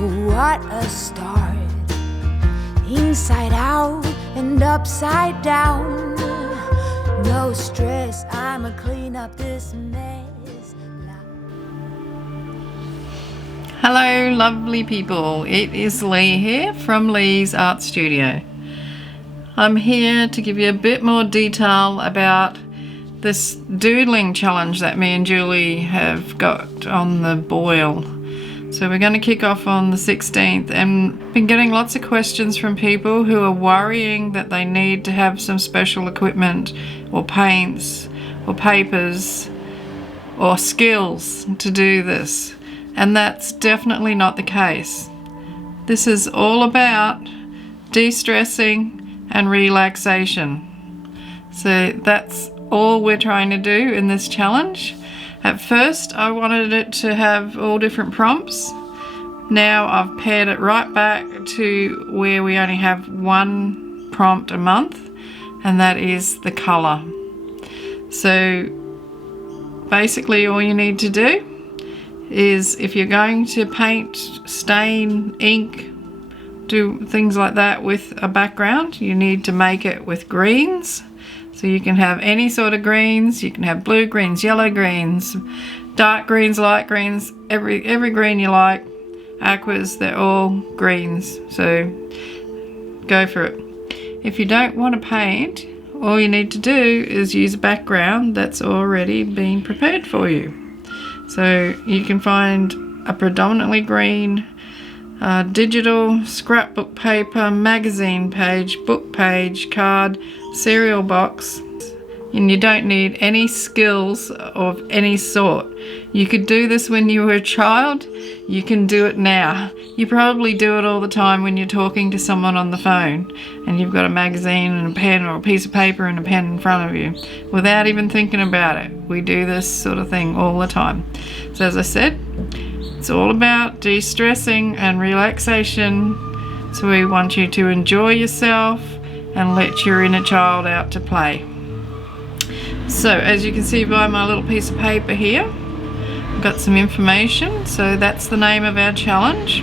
what a start. Inside out and upside down. No stress, I'ma clean up this mess. Hello lovely people, it is Leigh here from Leigh's Art Studio. I'm here to give you a bit more detail about this doodling challenge that me and Julie have got on the boil. So we're going to kick off on the 16th, and been getting lots of questions from people who are worrying that they need to have some special equipment or paints or papers or skills to do this, and that's definitely not the case. This is all about de-stressing and relaxation. So that's all we're trying to do in this challenge. At first I wanted it to have all different prompts. Now I've pared it right back to where we only have one prompt a month, and that is the colour. So basically all you need to do is, if you're going to paint, stain, ink, do things like that with a background, you need to make it with greens. So you can have any sort of greens. You can have blue greens, yellow greens, dark greens, light greens, every green you like. Aquas, they're all greens, so go for it. If you don't want to paint, all you need to do is use a background that's already been prepared for you. So you can find a predominantly green digital scrapbook paper, magazine page, book page, card, cereal box, and you don't need any skills of any sort. You could do this when you were a child, you can do it now. You probably do it all the time when you're talking to someone on the phone and you've got a magazine and a pen or a piece of paper and a pen in front of you without even thinking about it. We do this sort of thing all the time. So as I said, it's all about de-stressing and relaxation. So we want you to enjoy yourself and let your inner child out to play. So as you can see by my little piece of paper here, I've got some information. So that's the name of our challenge,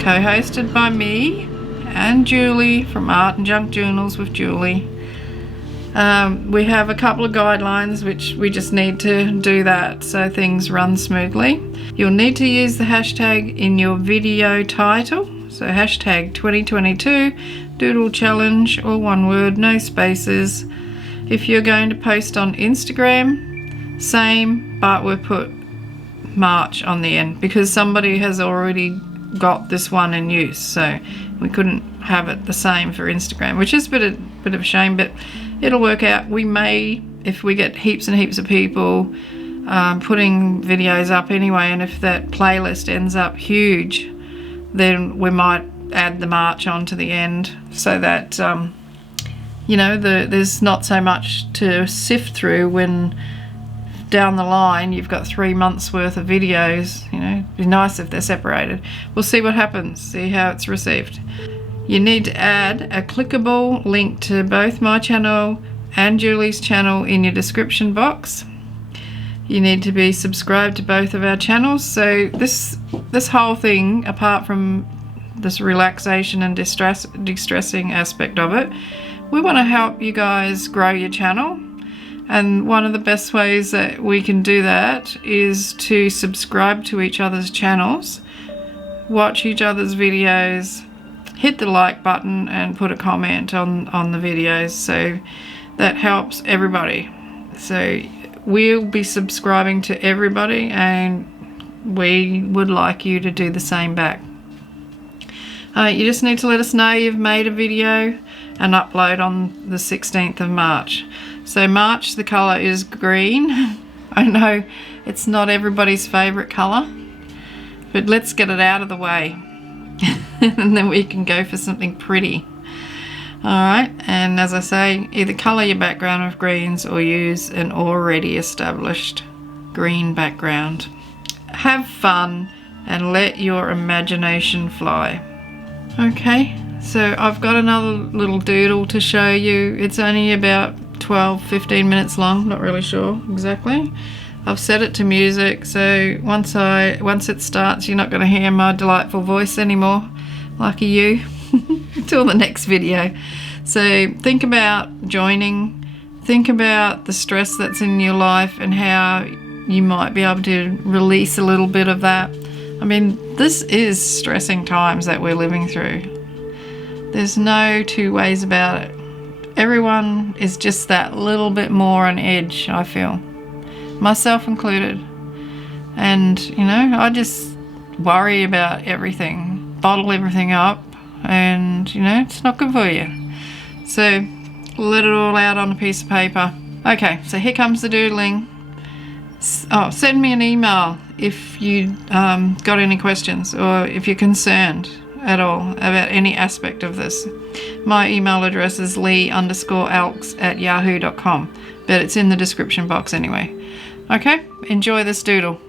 co-hosted by me and Julie from Art and Junk Journals with Julie. We have a couple of guidelines which we just need to do that so things run smoothly. You'll need to use the hashtag in your video title, so hashtag 2022 doodle challenge, or one word, no spaces. If you're going to post on Instagram, same, but we'll put March on the end because somebody has already got this one in use, so we couldn't have it the same for Instagram, which is a bit of a shame, but it'll work out. We may, if we get heaps and heaps of people putting videos up anyway, and if that playlist ends up huge, then we might add the March on to the end so that you know, there's not so much to sift through when down the line you've got 3 months worth of videos. You know, it'd be nice if they're separated. We'll see what happens, see how it's received. You need to add a clickable link to both my channel and Julie's channel in your description box. You need to be subscribed to both of our channels. So this whole thing, apart from this relaxation and distressing aspect of it, we want to help you guys grow your channel. And one of the best ways that we can do that is to subscribe to each other's channels, watch each other's videos, hit the like button and put a comment on the videos. So that helps everybody. So we'll be subscribing to everybody and we would like you to do the same back. You just need to let us know you've made a video and upload on the 16th of March. So March, the colour is green. I know it's not everybody's favourite colour, but let's get it out of the way and then we can go for something pretty. Alright, and as I say, either colour your background with greens or use an already established green background. Have fun and let your imagination fly. Okay, so I've got another little doodle to show you. It's only about 12-15 minutes long, not really sure exactly. I've set it to music, so once it starts, you're not going to hear my delightful voice anymore. Lucky you. Until the next video. So think about joining. Think about the stress that's in your life and how you might be able to release a little bit of that. I mean, this is stressing times that we're living through. There's no two ways about it. Everyone is just that little bit more on edge, I feel. Myself included. And, you know, I just worry about everything, bottle everything up, and, you know, it's not good for you. So, let it all out on a piece of paper. Okay, so here comes the doodling. Oh, send me an email if you got any questions or if you're concerned at all about any aspect of this. My email address is leigh_alks@yahoo.com, but it's in the description box anyway. Okay, enjoy this doodle.